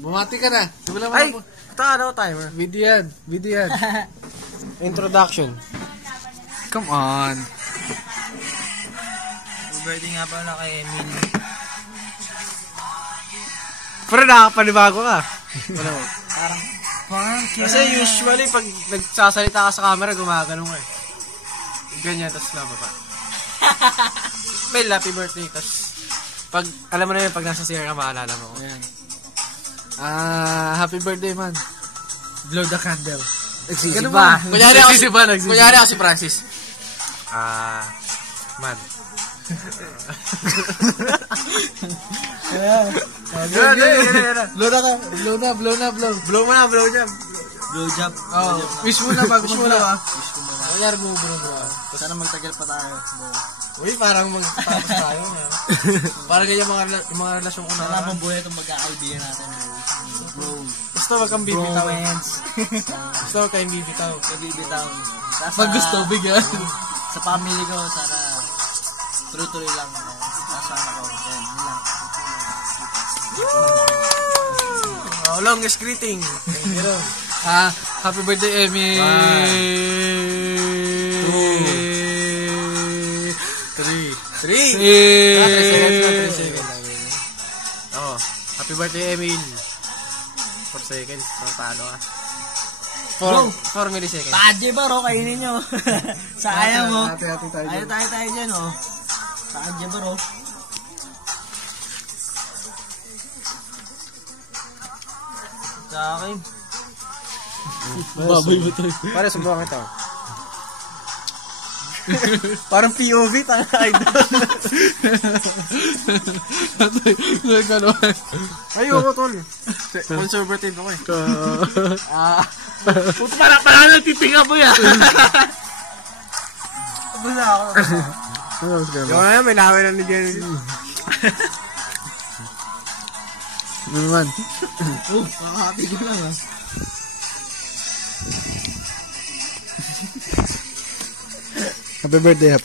Bumati ka na. Simulan mo Ay! na po. Ito timer. Video yan. Video yan. Introduction. Come on. Happy birthday nga pala kay Emil. Pero nakapanibago ka. Ano? Parang Kasi usually pag nagsasalita ka sa camera, gumagano mo eh. Ganyan, tapos nababa. May happy birthday, tapos pag, alam mo na yun, pag nasa CR ka, maalala mo. Ayan. Happy birthday, man. Blow the candle. Ganun Nagsisiba. ba? Nagsisiba. Kunyari ako si Francis. Man. Blow na ka. Blow na. Blow mo na, blow niya. blowjob. Wish mo na bago Wish mo mo na. na. Kunyari mo blow mo. Sana magtagal pa tayo. Uy, parang magtatapos tayo. Parang ganyan mga relasyon ko na. Sana pang buhay itong magkakaibigan natin. Bro. Basta wag kang bibitaw. Bromance. Basta wag kang bibitaw. Kabibitaw. Pag gusto, bigyan. Sa family ko, sana tuloy-tuloy lang. Sana ko. Yan, yun lang. Longest greeting. Happy birthday, Emmy. 3 seconds. Oh, happy birthday, Emil. 4 seconds. Talo ka. 4 milliseconds. Padje ba, ro? Kainin nyo. Sayang mo. Hati-hati tayo. Ayaw tayo dyan, oh. Padje ba, ro? Sa akin. Baboy mo tayo. Para subukan ito. Parang POV tayo, idol. Ayoko, tol. Conservative ako eh. Puto parang nagpipinga po yan. Basta ako. Yung nga yan, may laway na ni Jenny. Ano naman? Makakapit ko lang, ah. Happy birthday.